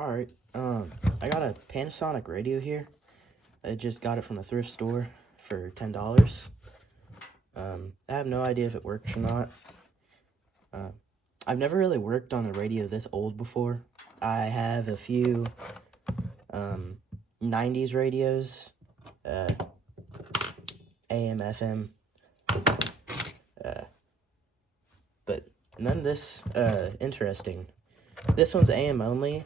Alright, I got a Panasonic radio here. I just got it from a thrift store for $10. I have no idea if it works or not. I've never really worked on a radio this old before. I have a few 90s radios, AM, FM, but none of this interesting. This one's AM only.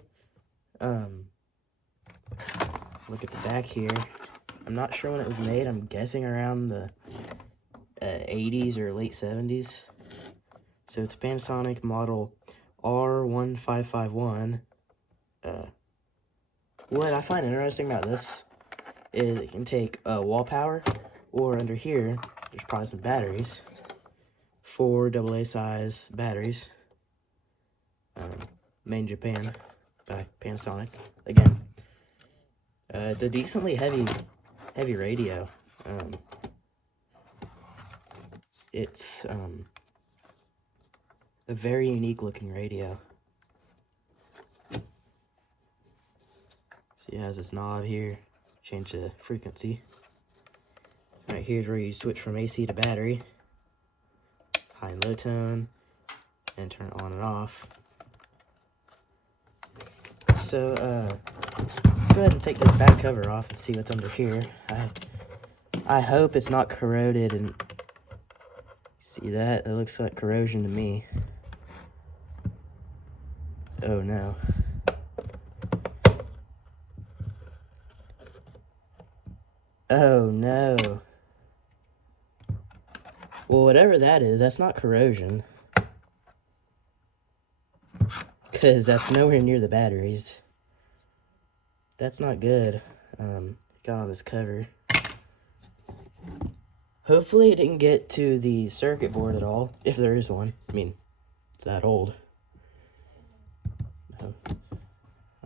Look at the back here. I'm not sure when it was made. I'm guessing around the 80s or late 70s. So it's a Panasonic model R-1551. What I find interesting about this is it can take wall power, or under here, there's probably some batteries. 4 AA size batteries. Made in Japan by Panasonic. Again, it's a decently heavy radio. It's a very unique looking radio. See, it has this knob here, change the frequency. Right here's where you switch from AC to battery, high and low tone, and turn it on and off. So, let's go ahead and take this back cover off and see what's under here. I hope it's not corroded, and see that? It looks like corrosion to me. Oh no. Oh no. Well, whatever that is, that's not corrosion. Because that's nowhere near the batteries. That's not good. Got on this cover. Hopefully it didn't get to the circuit board at all, if there is one. I mean, it's that old. I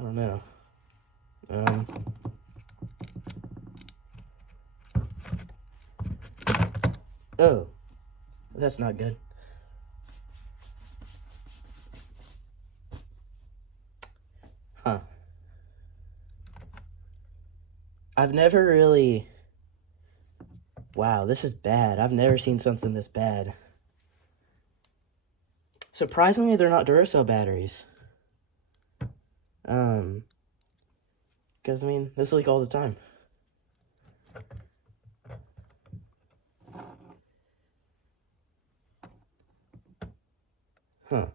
don't know. Oh, that's not good. Huh. I've never really... Wow, this is bad. I've never seen something this bad. Surprisingly, they're not Duracell batteries. Because, I mean, this leak all the time. Huh.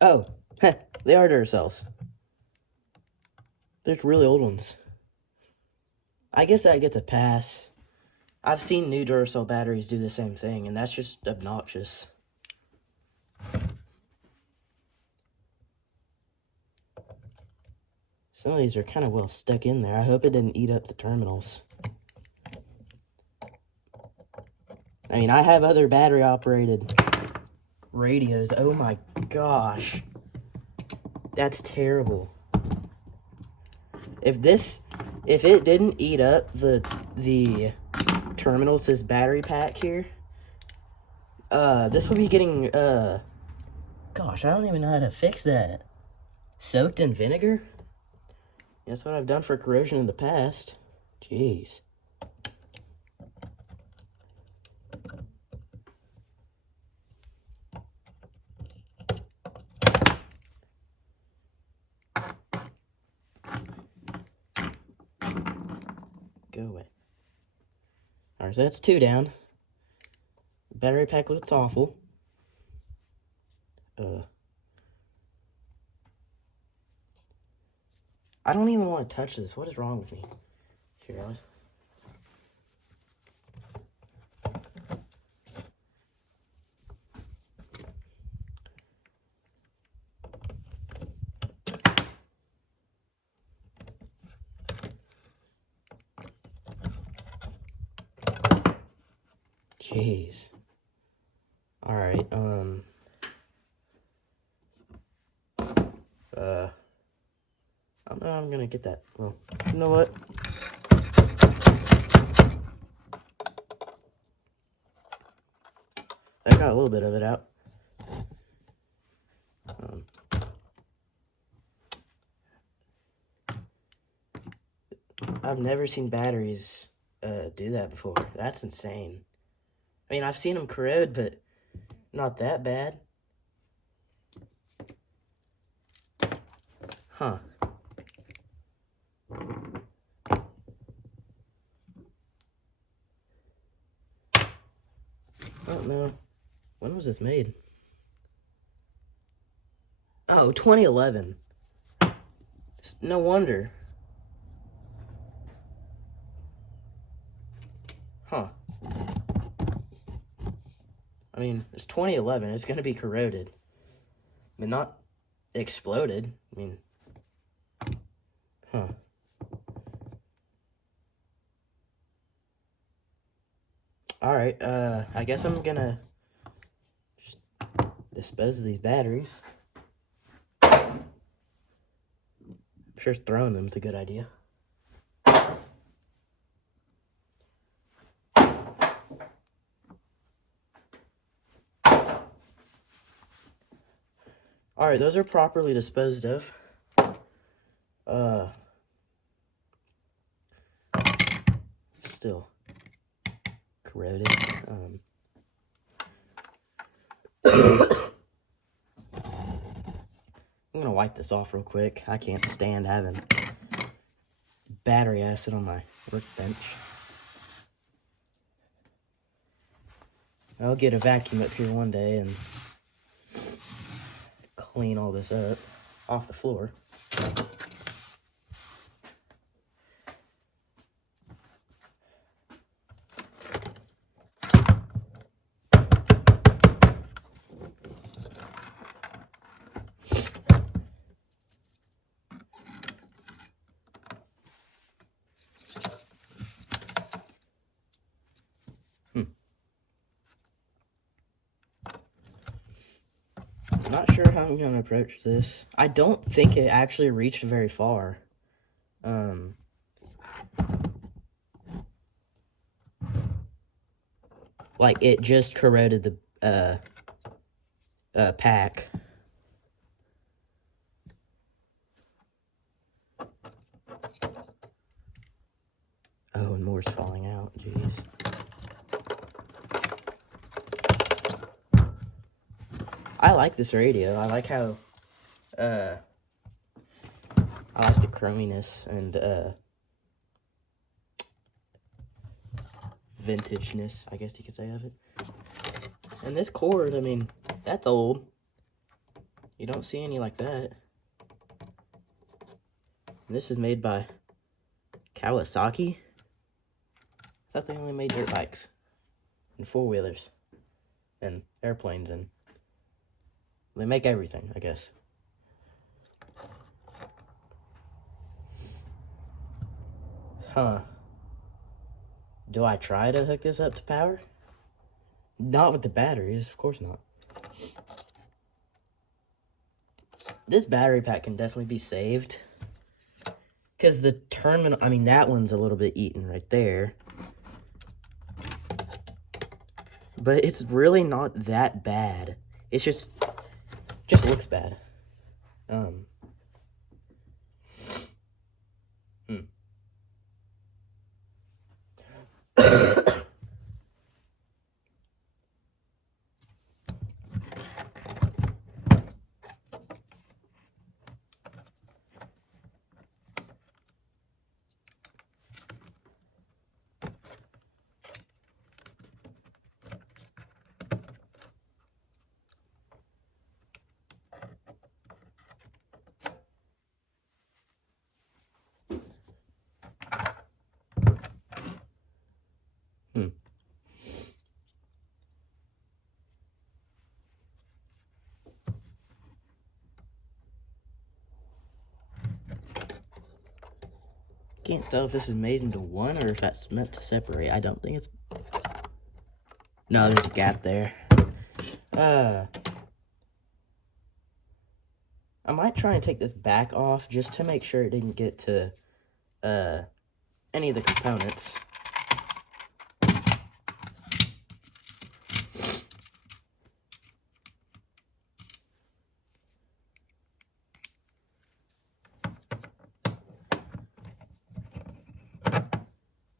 Oh, they are Duracells. They're really old ones. I guess that gets a pass. I've seen new Duracell batteries do the same thing, and that's just obnoxious. Some of these are kind of well stuck in there. I hope it didn't eat up the terminals. I mean, I have other battery-operated radios. Oh my gosh. That's terrible. If it didn't eat up the terminals, this battery pack here, this will be getting, gosh, I don't even know how to fix that. Soaked in vinegar? That's what I've done for corrosion in the past. Jeez. Go away. Alright, so that's 2 down. The battery pack looks awful. I don't even want to touch this. What is wrong with me? Here, Alice. Jeez. Alright, don't know I'm gonna get that. Well, you know what? I got a little bit of it out. I've never seen batteries do that before. That's insane. I mean, I've seen them corrode, but not that bad. Huh. I don't know. When was this made? Oh, 2011. No wonder. Huh. I mean, it's 2011. It's going to be corroded. I mean, not exploded. I mean, huh. Alright, I guess I'm going to just dispose of these batteries. I'm sure throwing them's a good idea. Alright, those are properly disposed of. Still corroded. I'm gonna wipe this off real quick. I can't stand having battery acid on my workbench. I'll get a vacuum up here one day and clean all this up off the floor. I'm not sure how I'm going to approach this. I don't think it actually reached very far. Like, it just corroded the pack. Oh, and more's falling out. Jeez. I like this radio. I like how, I like the chrominess and, vintageness, I guess you could say, of it. And this cord, I mean, that's old. You don't see any like that. And this is made by Kawasaki. I thought they only made dirt bikes and four-wheelers and airplanes, and they make everything, I guess. Huh. Do I try to hook this up to power? Not with the batteries, of course not. This battery pack can definitely be saved. Because the terminal, I mean, that one's a little bit eaten right there. But it's really not that bad. It's just looks bad. Can't tell if this is made into one or if that's meant to separate. I don't think it's... No, there's a gap there. I I might try and take this back off just to make sure it didn't get to any of the components.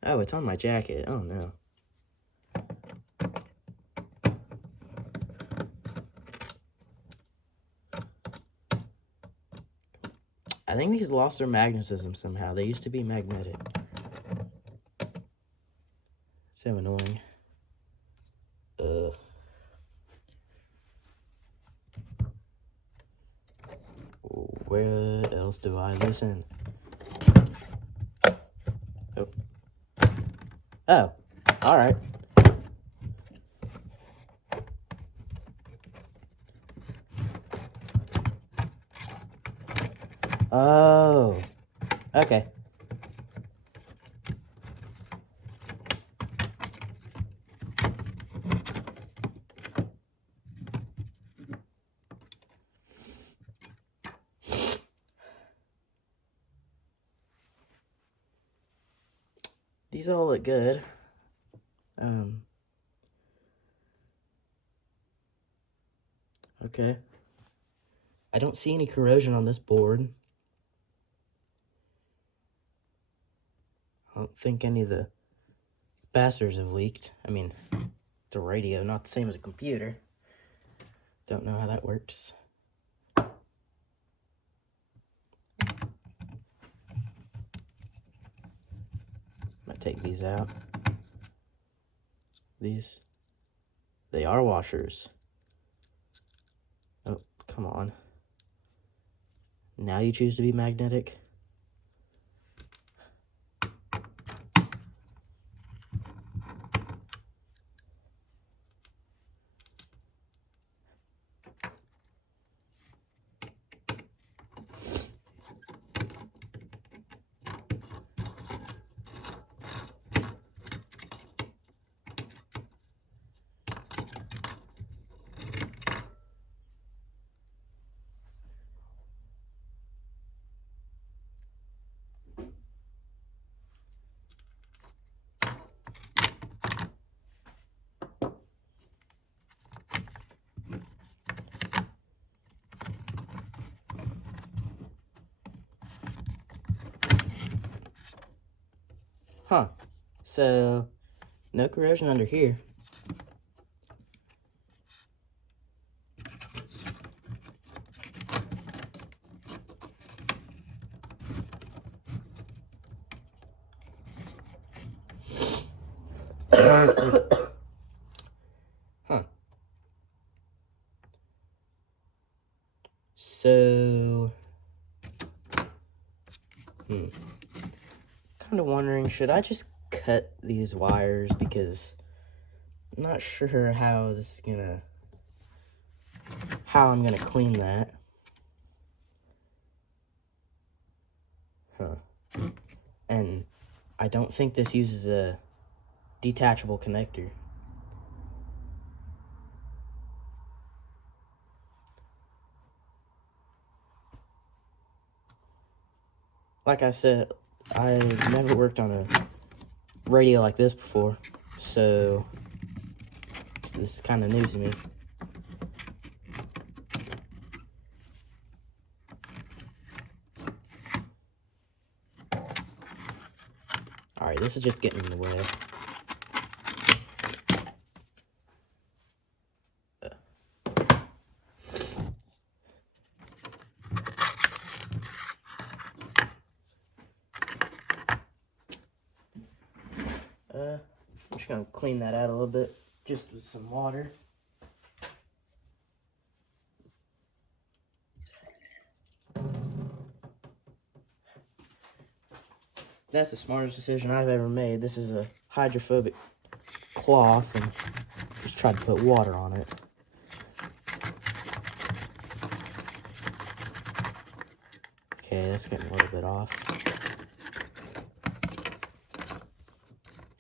Oh, it's on my jacket. Oh no. I think these lost their magnetism somehow. They used to be magnetic. So annoying. Where else do I listen? Oh. Oh. Alright. Oh. Okay. These all look good. Okay. I don't see any corrosion on this board. I don't think any of the capacitors have leaked. I mean, the radio, not the same as a computer. Don't know how that works. I'm gonna take these out. These, they are washers. Oh, come on. Now you choose to be magnetic? Huh. So, no corrosion under here. Huh. So, kind of wondering, should I just cut these wires, because I'm not sure how this is gonna, how I'm gonna clean that. Huh. And I don't think this uses a detachable connector. Like I said, I've never worked on a radio like this before, so this is kind of new to me. Alright, this is just getting in the way. I'm just gonna clean that out a little bit, just with some water. That's the smartest decision I've ever made. This is a hydrophobic cloth, and just tried to put water on it. Okay, that's getting a little bit off.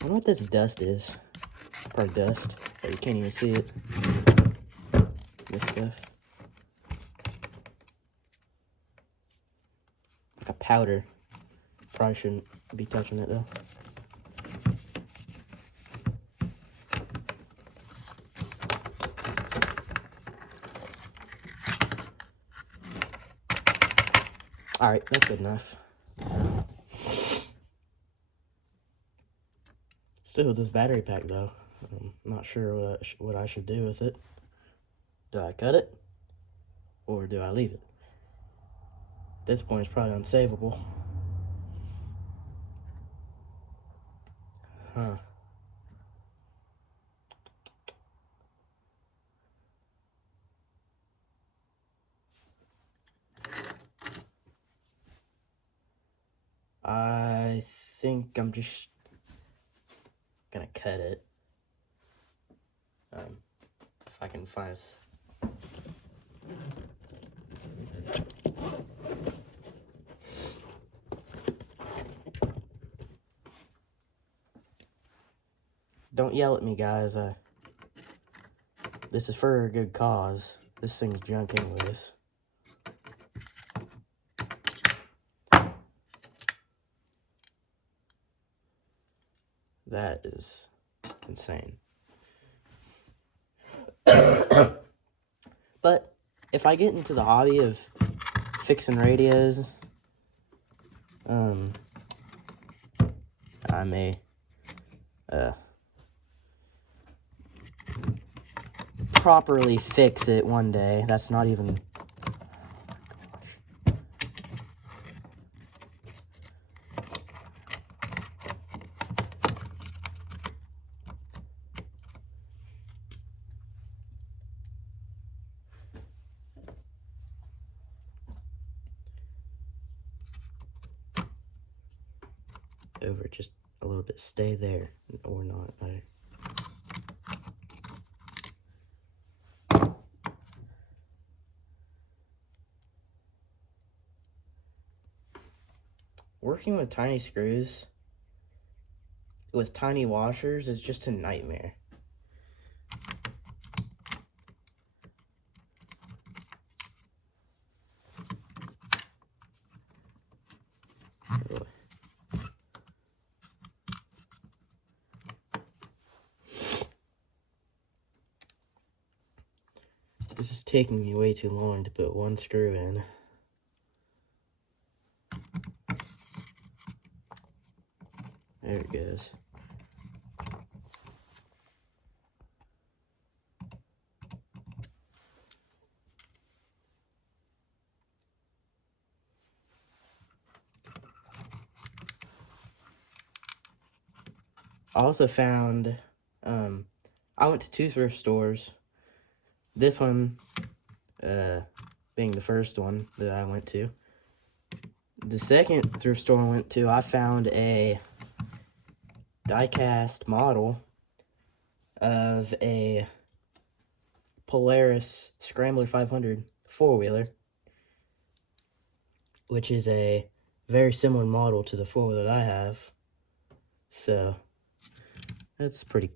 I wonder what this dust is. Probably dust, but you can't even see it. This stuff. powder. Probably shouldn't be touching it though. Alright, that's good enough. Still, this battery pack though, I'm not sure what I should do with it. Do I cut it? Or do I leave it? At this point, it's probably unsavable. Huh. I think I'm just gonna cut it. If I can find Don't yell at me, guys. This is for a good cause. This thing's junk anyways. That is insane. But if I get into the hobby of fixing radios, I may properly fix it one day. That's not even... over just a little bit. Stay there or not. Working with tiny screws with tiny washers is just a nightmare. This is taking me way too long to put one screw in. There it goes. I also found, I went to 2 thrift stores. This one, being the first one that I went to. The second thrift store I went to, I found a die-cast model of a Polaris Scrambler 500 four-wheeler, which is a very similar model to the four-wheeler that I have. So, that's pretty...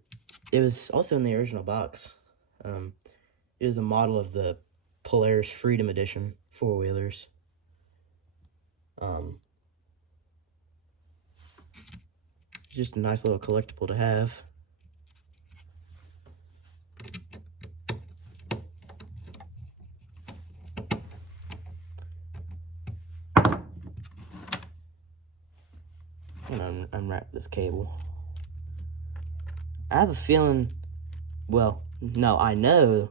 It was also in the original box. It was a model of the Polaris Freedom Edition four-wheelers. Just a nice little collectible to have. I'm gonna unwrap this cable. I have a feeling, well, no, I know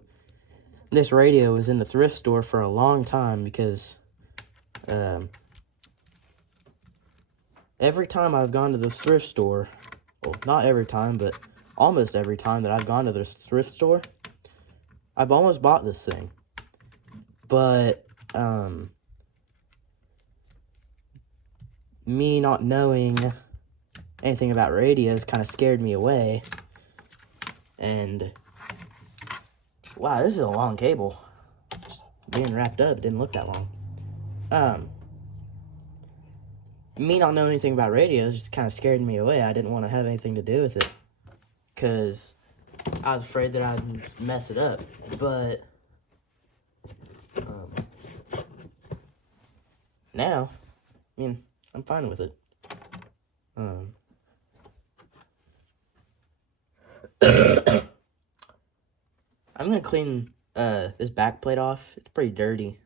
this radio was in the thrift store for a long time because every time I've gone to the thrift store, well, not every time, but almost every time that I've gone to the thrift store, I've almost bought this thing. But, me not knowing anything about radios kind of scared me away. And, wow, this is a long cable. Just being wrapped up, it didn't look that long. Me not knowing anything about radios just kind of scared me away. I didn't want to have anything to do with it, because I was afraid that I'd just mess it up. But, now, mean, I'm fine with it. I'm gonna clean this back plate off. It's pretty dirty.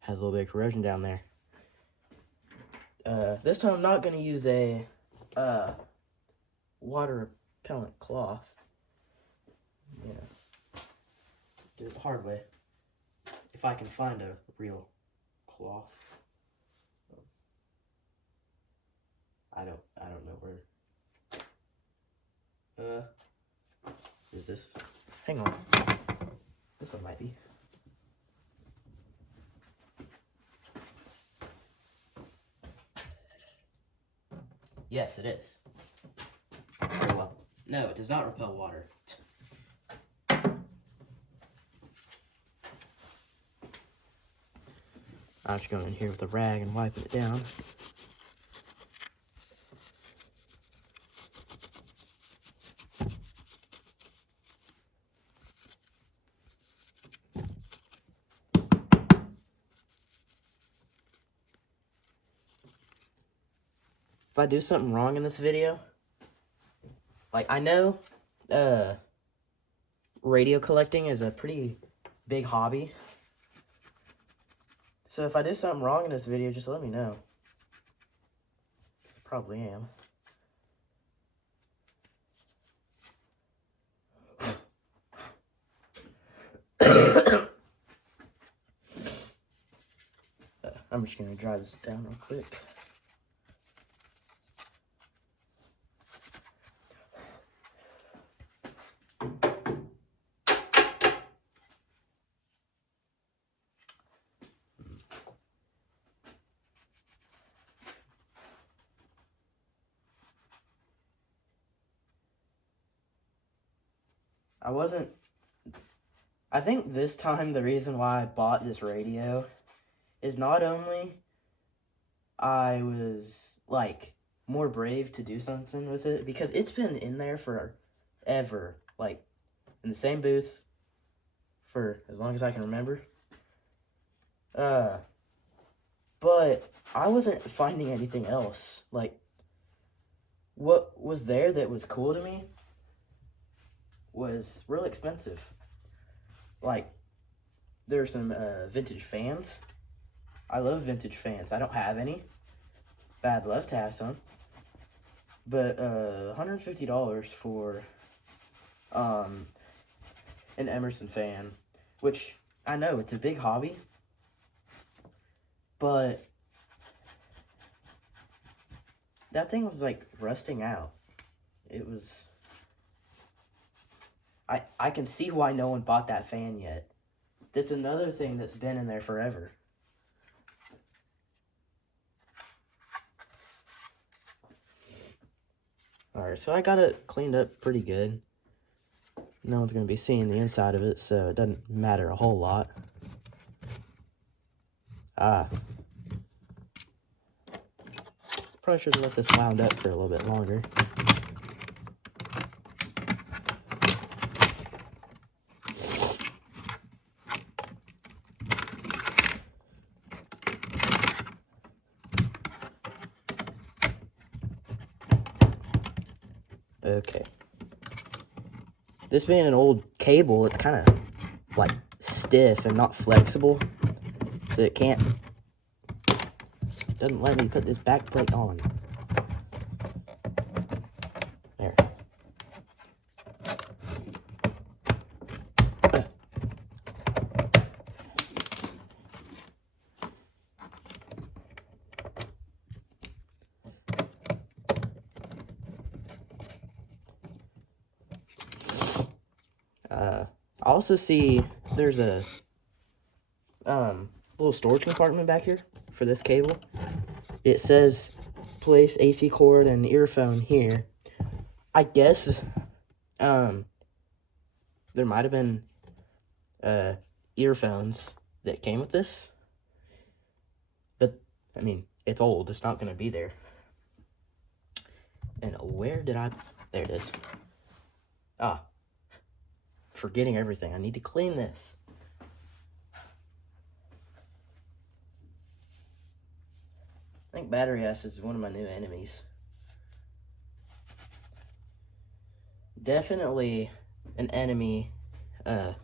Has a little bit of corrosion down there. This time I'm not gonna use a water repellent cloth. Yeah. Do it the hard way. If I can find a real cloth. I don't know where. Is this? Hang on. This one might be. Yes, it is. Very well. No, it does not repel water. I'm just going in here with a rag and wiping it down. If I do something wrong in this video, like, I know radio collecting is a pretty big hobby. So if I do something wrong in this video, just let me know. I probably am. I'm just gonna dry this down real quick. I think this time the reason why I bought this radio is not only I was, like, more brave to do something with it, because it's been in there forever, like, in the same booth for as long as I can remember. But I wasn't finding anything else. Like, what was there that was cool to me was real expensive. Like, there's some vintage fans. I love vintage fans. I don't have any, but I'd love to have some. But $150 for an Emerson fan, which I know it's a big hobby, but that thing was like rusting out. It was. I can see why no one bought that fan yet. That's another thing that's been in there forever. Alright, so I got it cleaned up pretty good. No one's going to be seeing the inside of it, so it doesn't matter a whole lot. Probably should have let this wound up for a little bit longer. Okay. This being an old cable, it's kind of like stiff and not flexible, so it doesn't let me put this back plate on. There. I also see there's a little storage compartment back here for this cable. It says place AC cord and earphone here. I guess there might have been earphones that came with this, but I mean, it's old, it's not gonna be there. And where did there it is. Forgetting everything. I need to clean this. I think battery acid is one of my new enemies. Definitely an enemy. Yeah,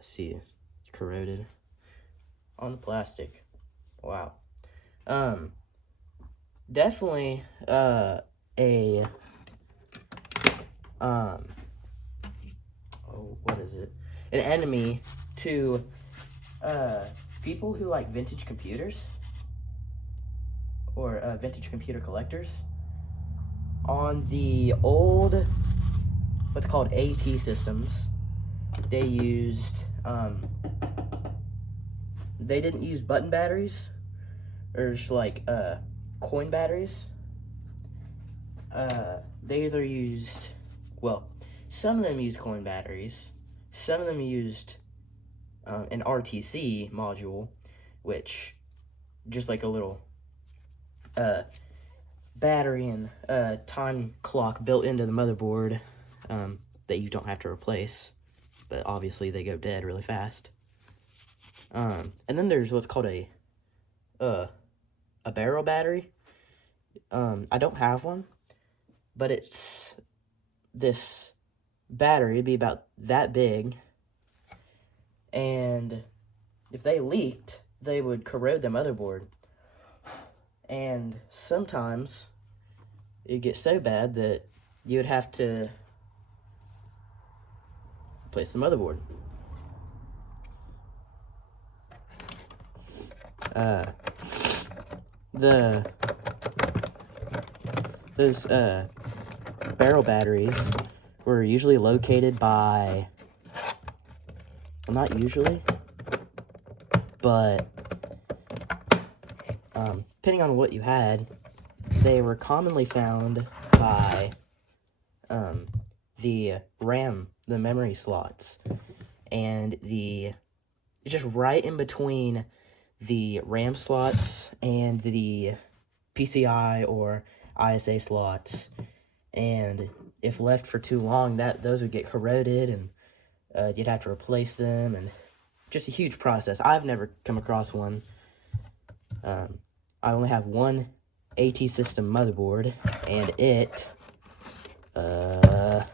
see, it's corroded on the plastic. Wow. Definitely oh, what is it? An enemy to people who like vintage computers or vintage computer collectors. On the old, what's called AT systems, they used they didn't use button batteries or just like coin batteries. They either used, well, some of them used coin batteries, some of them used an RTC module, which just like a little battery and time clock built into the motherboard that you don't have to replace, but obviously they go dead really fast. And then there's what's called a barrel battery. I don't have one, but it's this battery. It'd be about that big, and if they leaked, they would corrode the motherboard. And sometimes it'd get so bad that you would have to replace the motherboard. Those barrel batteries were usually located by, well, not usually, but depending on what you had, they were commonly found by the RAM, the memory slots, and it's just right in between the RAM slots and the PCI or ISA slots, and if left for too long, those would get corroded, and you'd have to replace them, and just a huge process. I've never come across one. I only have one AT system motherboard, and it has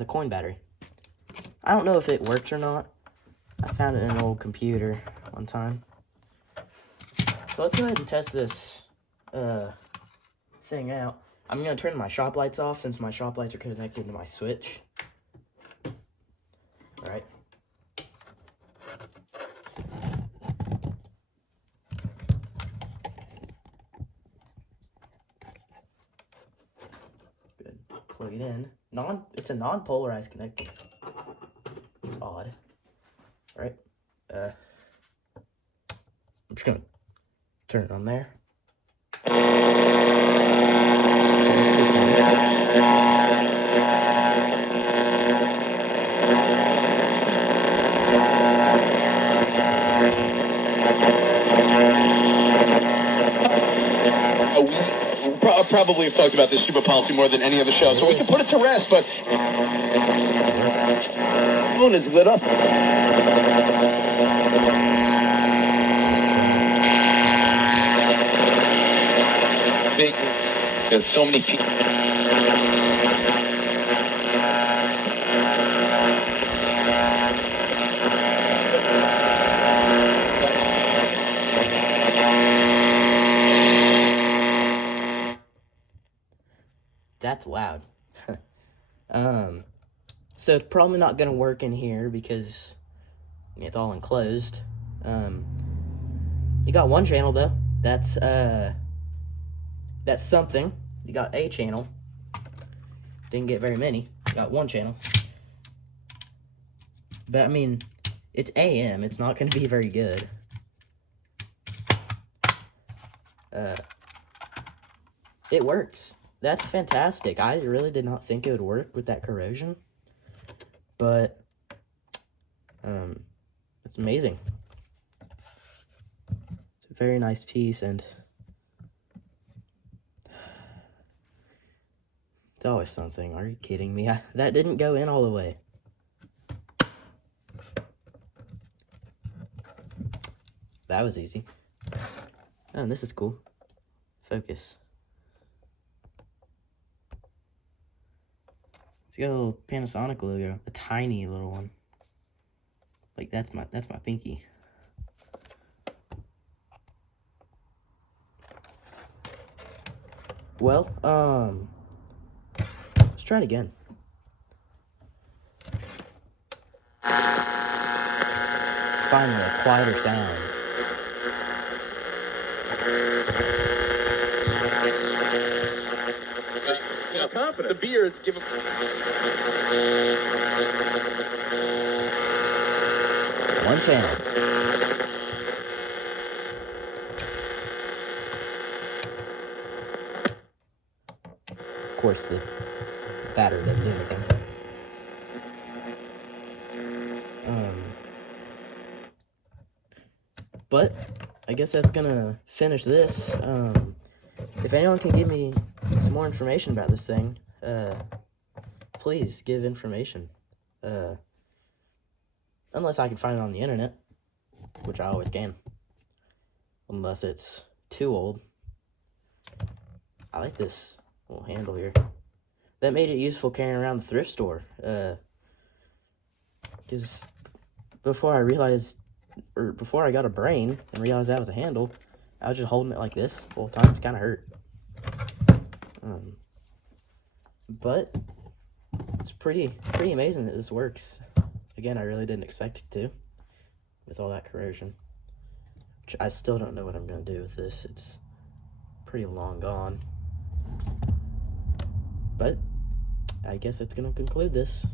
a coin battery. I don't know if it works or not. I found it in an old computer one time. So let's go ahead and test this thing out. I'm going to turn my shop lights off since my shop lights are connected to my switch. Alright. Good. Plug it in. It's a non-polarized connector. It's odd. Alright. I'm just going to turn it on there. That's a good sound. We probably have talked about this stupid policy more than any other show, so we can put it to rest, but the phone is lit up. There's so many people. That's loud. So it's probably not going to work in here because it's all enclosed. You got one channel though. That's something. You got a channel. Didn't get very many. You got one channel. But I mean, it's AM. It's not going to be very good. It works. That's fantastic. I really did not think it would work with that corrosion. But it's amazing. It's a very nice piece, and it's always something. Are you kidding me? That didn't go in all the way. That was easy. Oh, and this is cool. Focus. It's got a little Panasonic logo, a tiny little one. Like that's my pinky. Well, let's try it again. Finally, a quieter sound. Confident. The beards give him. One channel. Of course, the battery doesn't do anything. But I guess that's gonna finish this. If anyone can give me some more information about this thing, please give information. Unless I can find it on the internet, which I always can. Unless it's too old. I like this little handle here. That made it useful carrying around the thrift store. Because before I got a brain and realized that was a handle, I was just holding it like this the whole time. It kind of hurt. But it's pretty amazing that this works. Again, I really didn't expect it to, with all that corrosion. Which I still don't know what I'm going to do with this. It's pretty long gone. But I guess it's going to conclude this.